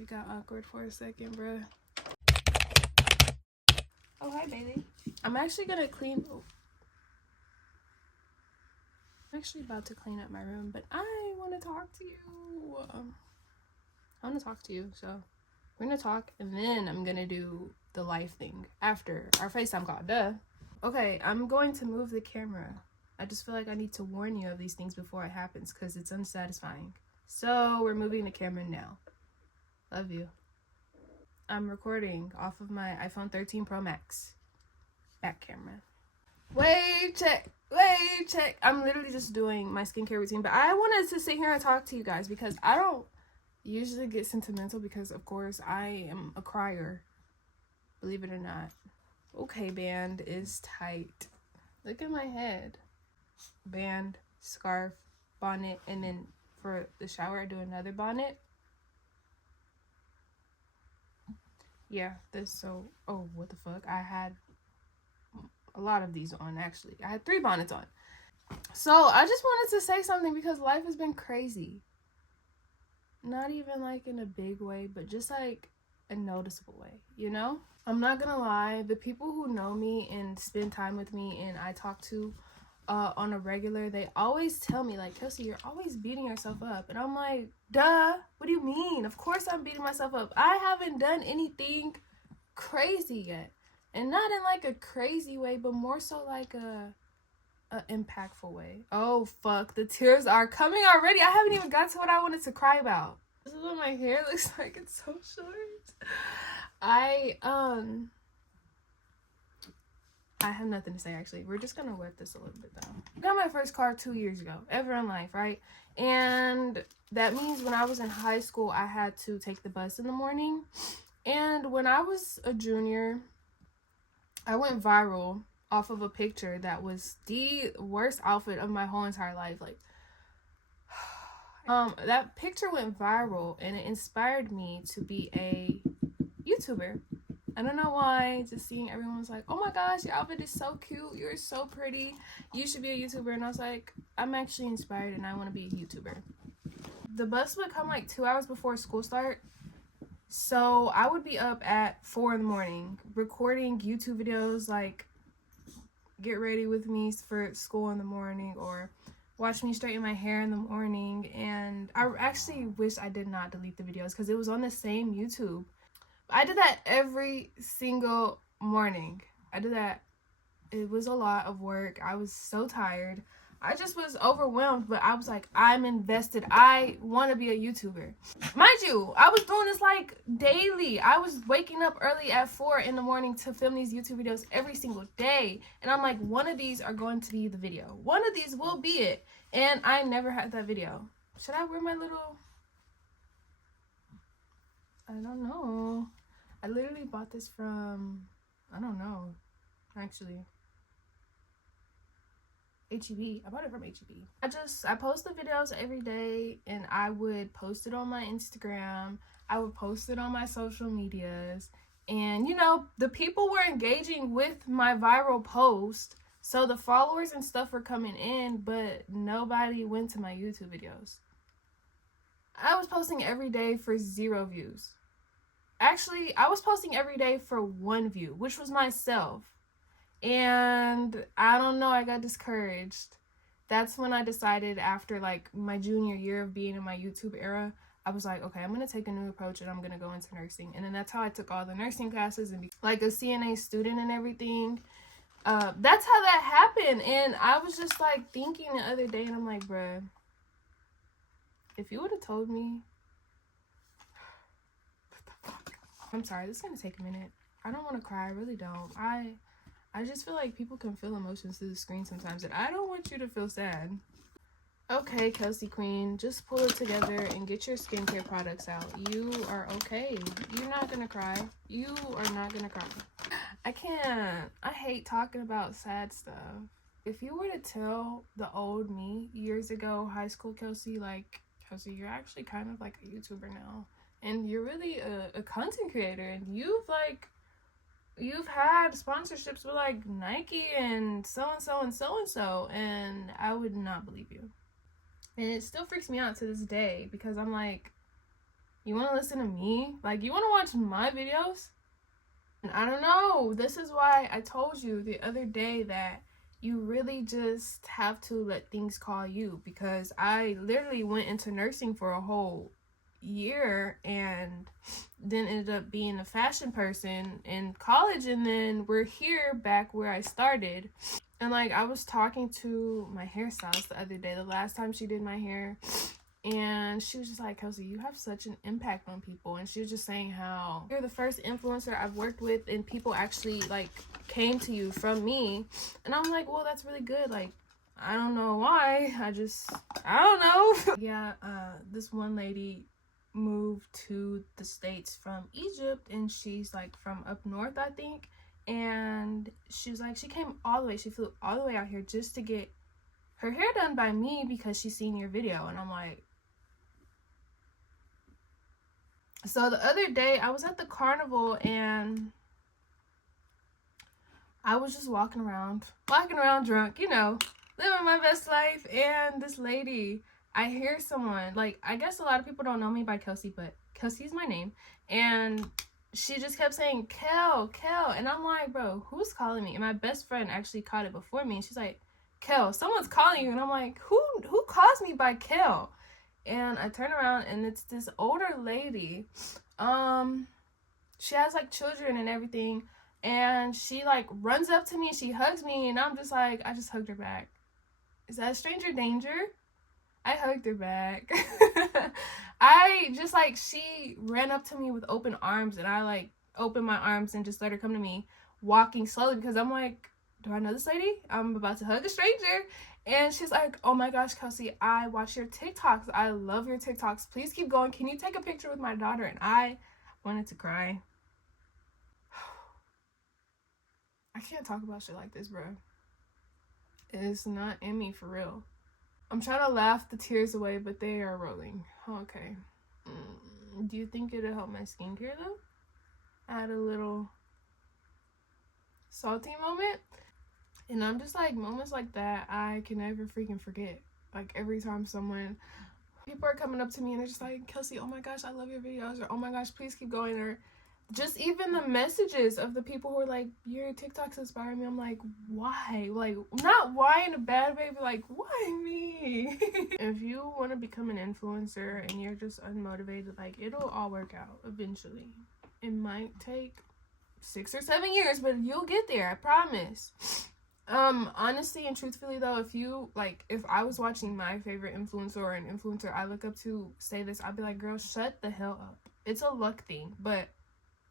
It got awkward for a second, bruh. Oh, hi, baby. I'm actually gonna clean... Oh. I'm actually about to clean up my room, but I want to talk to you. I want to talk to you, so we're gonna talk, and then I'm gonna do the live thing after our FaceTime call. Duh. Okay, I'm going to move the camera. I just feel like I need to warn you of these things before it happens because it's unsatisfying. So we're moving the camera now. Love you. I'm recording off of my iPhone 13 Pro Max back camera. Wave check. I'm literally just doing my skincare routine, but I wanted to sit here and talk to you guys because I don't usually get sentimental because, of course, I am a crier. Believe it or not. Okay, band is tight. Look at my head. Band, scarf, bonnet, and then for the shower I do another bonnet. Yeah, oh, what the fuck? I had a lot of these on, actually. I had 3 bonnets on. So I just wanted to say something because life has been crazy. Not even like in a big way, but just like a noticeable way, you know? I'm not gonna lie, the people who know me and spend time with me and I talk to on a regular, they always tell me like, Kelsey, you're always beating yourself up. And I'm like, duh, what do you mean? Of course I'm beating myself up. I haven't done anything crazy yet. And not in like a crazy way, but more so like a impactful way. Oh fuck, the tears are coming already. I haven't even got to what I wanted to cry about. This is what my hair looks like. It's so short. I have nothing to say, actually. We're just gonna wet this a little bit though. I got my first car 2 years ago, ever in life, right? And that means when I was in high school, I had to take the bus in the morning. And when I was a junior, I went viral off of a picture that was the worst outfit of my whole entire life. Like, that picture went viral and it inspired me to be a YouTuber. I don't know why, just seeing everyone's like, oh my gosh, your outfit is so cute, you're so pretty, you should be a YouTuber. And I was like, I'm actually inspired and I want to be a YouTuber. The bus would come like 2 hours before school start. So I would be up at 4 in the morning recording YouTube videos like get ready with me for school in the morning or watch me straighten my hair in the morning. And I actually wish I did not delete the videos because it was on the same YouTube. I did that every single morning. I did that. It was a lot of work. I was so tired. I just was overwhelmed, but I was like, I'm invested. I want to be a YouTuber. Mind you, I was doing this like daily. I was waking up early at 4 in the morning to film these YouTube videos every single day. And I'm like, one of these are going to be the video. One of these will be it. And I never had that video. Should I wear my little... I don't know. I literally bought this from... I don't know. Actually... HEB. I bought it from HEB. I post the videos every day and I would post it on my Instagram. I would post it on my social medias. And, you know, the people were engaging with my viral post. So the followers and stuff were coming in, but nobody went to my YouTube videos. I was posting every day for 0 views. Actually, I was posting every day for 1 view, which was myself. And I don't know, I got discouraged. That's when I decided after like my junior year of being in my YouTube era, I was like, okay, I'm going to take a new approach and I'm going to go into nursing. And then that's how I took all the nursing classes and be like a CNA student and everything. That's how that happened. And I was just like thinking the other day and I'm like, bruh, if you would have told me, what the fuck? I'm sorry, this is going to take a minute. I don't want to cry. I really don't. I just feel like people can feel emotions through the screen sometimes, and I don't want you to feel sad. Okay, Kelsey Queen, just pull it together and get your skincare products out. You are okay. You're not gonna cry. You are not gonna cry. I can't. I hate talking about sad stuff. If you were to tell the old me years ago, high school Kelsey, like, Kelsey, you're actually kind of like a YouTuber now, and you're really a content creator, and you've had sponsorships with like Nike and so-and-so and so-and-so, and I would not believe you. And it still freaks me out to this day because I'm like, You want to listen to me? Like, you want to watch my videos? And I don't know. This is why I told you the other day that you really just have to let things call you, because I literally went into nursing for a whole year and then ended up being a fashion person in college, and then we're here back where I started. And like, I was talking to my hairstylist the other day, the last time she did my hair, and she was just like, Kelsey, you have such an impact on people. And she was just saying how you're the first influencer I've worked with and people actually like came to you from me. And I'm like, well, that's really good. Like, I don't know why. I don't know. Yeah, this one lady moved to the States from Egypt, and she's like from up north, I think. And she was like, she came all the way, she flew all the way out here just to get her hair done by me because she's seen your video. And I'm like, so the other day I was at the carnival and I was just walking around drunk, you know, living my best life. And this lady, I hear someone, like, I guess a lot of people don't know me by Kelsey, but Kelsey's my name. And she just kept saying, Kel. And I'm like, bro, who's calling me? And my best friend actually caught it before me. And she's like, Kel, someone's calling you. And I'm like, who calls me by Kel? And I turn around and it's this older lady. She has like children and everything. And she like runs up to me, she hugs me, and I'm just like, I just hugged her back. Is that stranger danger? I hugged her back. I just like, she ran up to me with open arms, and I like opened my arms and just let her come to me, walking slowly, because I'm like, do I know this lady? I'm about to hug a stranger. And she's like, oh my gosh, Kelsey, I watch your TikToks. I love your TikToks. Please keep going. Can you take a picture with my daughter? And I wanted to cry. I can't talk about shit like this, bro. It's not in me, for real. I'm trying to laugh the tears away, but they are rolling. Okay. Do you think it'll help my skincare, though? I had a little salty moment. And I'm just like, moments like that, I can never freaking forget. Like, every time people are coming up to me and they're just like, Kelsey, oh my gosh, I love your videos. Or, oh my gosh, please keep going. Or just even the messages of the people who are like, your TikToks inspire me. I'm like, why? Like, not why in a bad way, but like, why me? If you want to become an influencer and you're just unmotivated, like, it'll all work out eventually. It might take 6 or 7 years, but you'll get there, I promise. Honestly and truthfully though, if I was watching my favorite influencer or an influencer I look up to say this, I'd be like, girl, shut the hell up. It's a luck thing, but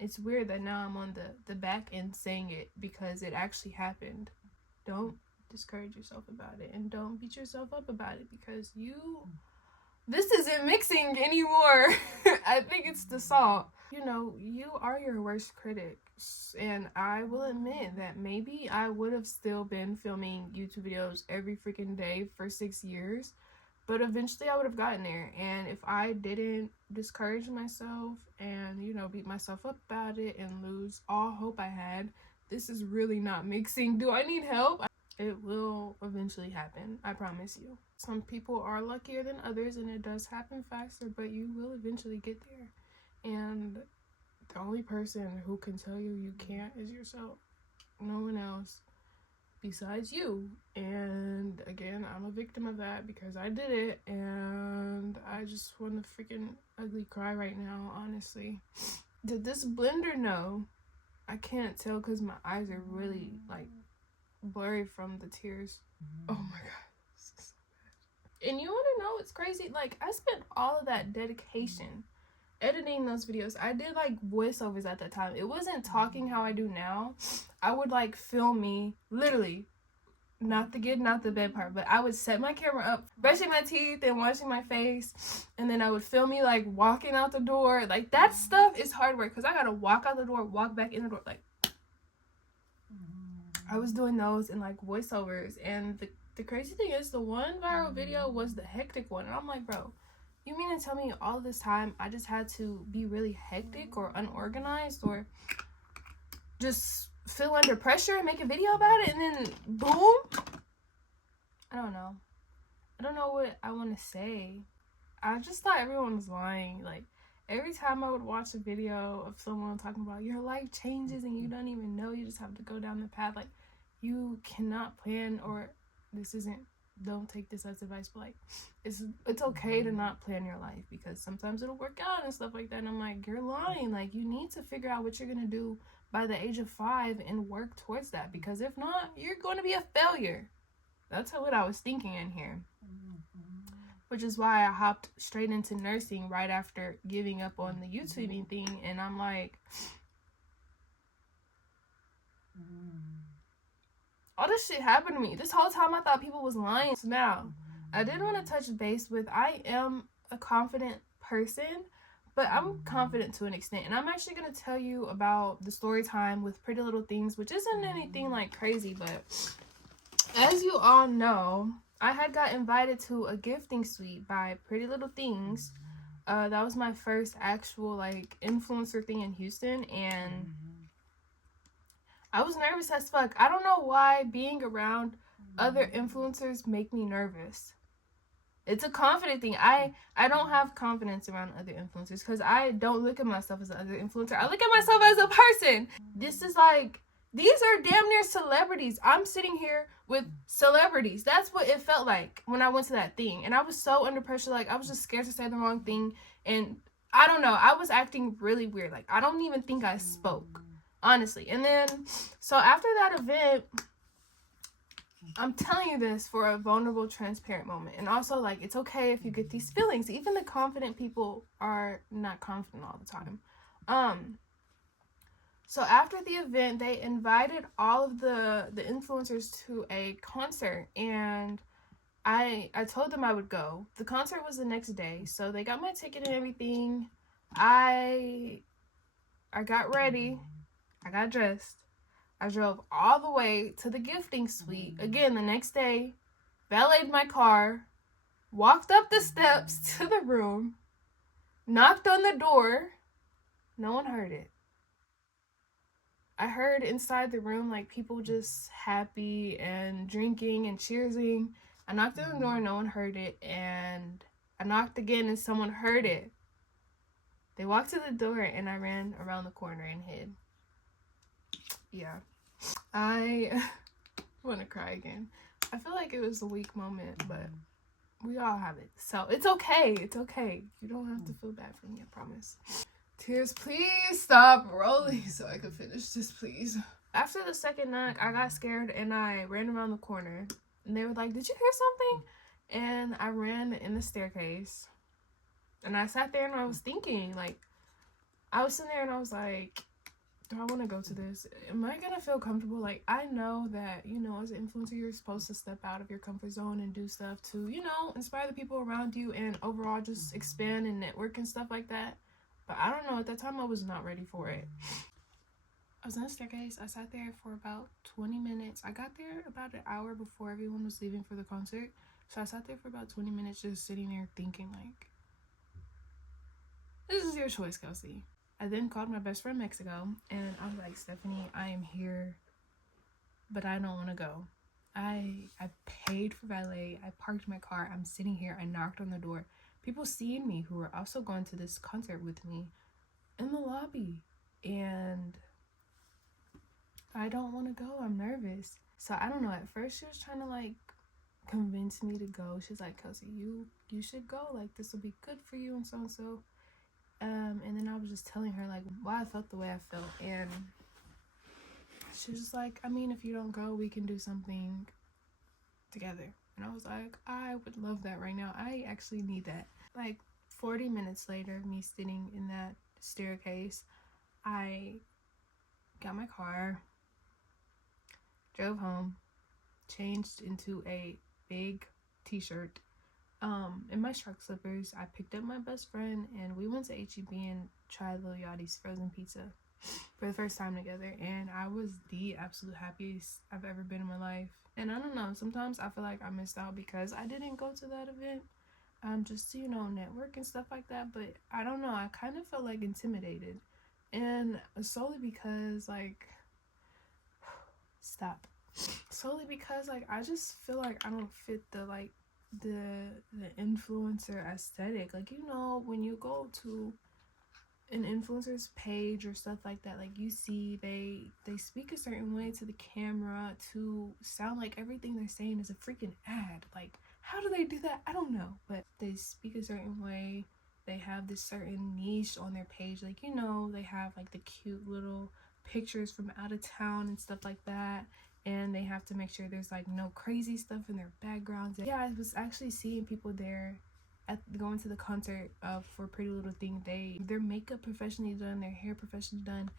it's weird that now I'm on the back end saying it because it actually happened. Don't discourage yourself about it, and don't beat yourself up about it, because this isn't mixing anymore. I think it's the salt. You know, you are your worst critic. And I will admit that maybe I would have still been filming YouTube videos every freaking day for 6 years. But eventually I would have gotten there. And if I didn't discourage myself and, you know, beat myself up about it and lose all hope I had, this is really not mixing. Do I need help? It will eventually happen. I promise you. Some people are luckier than others and it does happen faster, but you will eventually get there. And the only person who can tell you you can't is yourself. No one else besides you. And again, I'm a victim of that because I did it, and I just want to freaking ugly cry right now, honestly. Did this blender know? I can't tell because my eyes are really like blurry from the tears. Oh my god, this is so bad. And you want to know what's crazy? Like, I spent all of that dedication editing those videos. I did like voiceovers at that time. It wasn't talking how I do now. I would like film me, literally, not the bed part, but I would set my camera up, brushing my teeth and washing my face, and then I would film me like walking out the door. Like, that stuff is hard work because I gotta walk out the door, walk back in the door. Like, I was doing those in like voiceovers. And the crazy thing is, the one viral video was the hectic one, and I'm like, bro, you mean to tell me all this time I just had to be really hectic or unorganized or just feel under pressure and make a video about it and then boom? I don't know. I don't know what I want to say. I just thought everyone was lying. Like, Every time I would watch a video of someone talking about your life changes and you don't even know, you just have to go down the path. Like, you cannot plan, or this isn't, don't take this as advice, but like, it's okay to not plan your life, because sometimes it'll work out and stuff like that. And I'm like, you're lying. Like, you need to figure out what you're gonna do by the age of 5 and work towards that, because if not, you're going to be a failure. That's what I was thinking in here. Which is why I hopped straight into nursing right after giving up on the YouTubing thing. And I'm like, all this shit happened to me. This whole time I thought people was lying. So now, I did want to touch base with, I am a confident person, but I'm confident to an extent. And I'm actually going to tell you about the story time with Pretty Little Things, which isn't anything like crazy, but as you all know, I had got invited to a gifting suite by Pretty Little Things. That was my first actual like influencer thing in Houston, and I was nervous as fuck. I don't know why being around other influencers make me nervous. It's a confident thing. I don't have confidence around other influencers because I don't look at myself as another influencer. I look at myself as a person. This is like, these are damn near celebrities. I'm sitting here with celebrities. That's what it felt like when I went to that thing. And I was so under pressure. Like, I was just scared to say the wrong thing. And I don't know. I was acting really weird. Like, I don't even think I spoke, honestly. And then, so after that event, I'm telling you this for a vulnerable, transparent moment. And also, like, it's okay if you get these feelings. Even the confident people are not confident all the time. So after the event, they invited all of the influencers to a concert, and I told them I would go. The concert was the next day, so they got my ticket and everything. I got ready. I got dressed. I drove all the way to the gifting suite. Again, the next day, valeted my car, walked up the steps to the room, knocked on the door. No one heard it. I heard inside the room, like, people just happy and drinking and cheersing. I knocked on the door, no one heard it, and I knocked again and someone heard it. They walked to the door and I ran around the corner and hid. Yeah. I want to cry again. I feel like it was a weak moment, but we all have it. So it's okay. It's okay. You don't have to feel bad for me, I promise. Tears, please stop rolling so I can finish this, please. After the second knock, I got scared and I ran around the corner. And they were like, did you hear something? And I ran in the staircase. And I sat there and I was thinking, like, I was sitting there and I was like, do I want to go to this? Am I going to feel comfortable? Like, I know that, you know, as an influencer, you're supposed to step out of your comfort zone and do stuff to, you know, inspire the people around you and overall just expand and network and stuff like that. But I don't know, at that time I was not ready for it. I was in the staircase. I sat there for about 20 minutes. I got there about an hour before everyone was leaving for the concert. So I sat there for about 20 minutes just sitting there thinking, like, this is your choice, Kelsey. I then called my best friend Mexico and I was like, Stephanie, I am here, but I don't want to go. I paid for valet. I parked my car. I'm sitting here. I knocked on the door. People seeing me who were also going to this concert with me in the lobby. And I don't want to go. I'm nervous. So I don't know. At first she was trying to like convince me to go. She's like, Kelsey, you should go. Like, this will be good for you and so and so. And then I was just telling her like why I felt the way I felt. And she was just like, I mean, if you don't go, we can do something together. And I was like, I would love that right now. I actually need that. Like 40 minutes later, me sitting in that staircase, I got my car, drove home, changed into a big t-shirt, in my shark slippers. I picked up my best friend and we went to HEB and tried Lil Yachty's frozen pizza for the first time together. And I was the absolute happiest I've ever been in my life. And I don't know, sometimes I feel like I missed out because I didn't go to that event. Just to, you know, network and stuff like that. But I don't know, I kind of felt like intimidated. And solely because like, solely because like I just feel like I don't fit the like the influencer aesthetic. Like, you know, when you go to an influencer's page or stuff like that, like you see they speak a certain way to the camera to sound like everything they're saying is a freaking ad. Like, how do they do that? I don't know, but they speak a certain way. They have this certain niche on their page, like, you know, they have like the cute little pictures from out of town and stuff like that, and they have to make sure there's like no crazy stuff in their backgrounds. Yeah, I was actually seeing people there at going to the concert for Pretty Little Thing. Their makeup professionally done, their hair professionally done,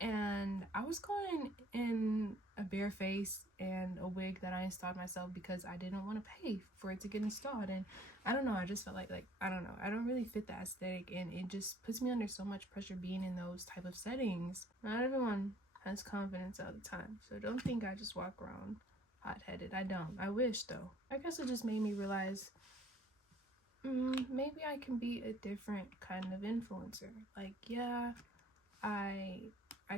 and I was going in a bare face and a wig that I installed myself because I didn't want to pay for it to get installed. And I don't know, I just felt like I don't know, I don't really fit the aesthetic, and it just puts me under so much pressure being in those type of settings. Not everyone has confidence all the time, so don't think I just walk around hot-headed. I don't. I wish though. I guess it just made me realize maybe I can be a different kind of influencer. Like, yeah, I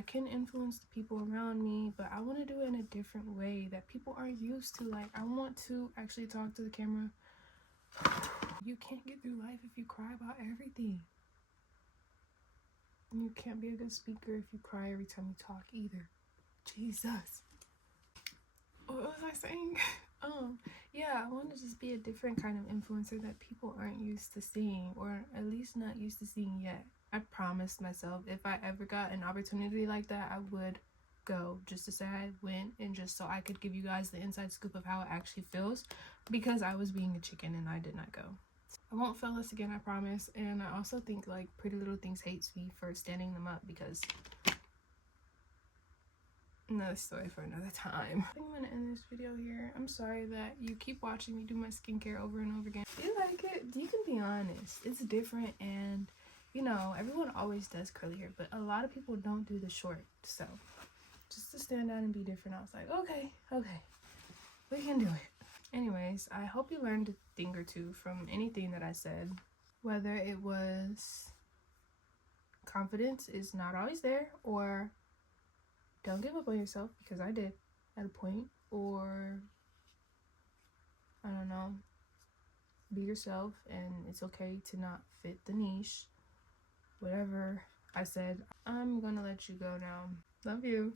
can influence the people around me, but I want to do it in a different way that people aren't used to. Like, I want to actually talk to the camera. You can't get through life if you cry about everything. And you can't be a good speaker if you cry every time you talk either. Jesus. What was I saying? Yeah, I want to just be a different kind of influencer that people aren't used to seeing, or at least not used to seeing yet. I promised myself if I ever got an opportunity like that, I would go, just to say I went, and just so I could give you guys the inside scoop of how it actually feels, because I was being a chicken and I did not go. I won't fail this again, I promise. And I also think like Pretty Little Things hates me for standing them up, because another story for another time. I think I'm gonna end this video here. I'm sorry that you keep watching me do my skincare over and over again. Do you like it? You can be honest. It's different, and you know, everyone always does curly hair, but a lot of people don't do the short. So just to stand out and be different, I was like, okay, we can do it. Anyways, I hope you learned a thing or two from anything that I said, whether it was confidence is not always there, or don't give up on yourself, because I did at a point, or I don't know, be yourself and it's okay to not fit the niche. Whatever I said, I'm gonna let you go now. Love you.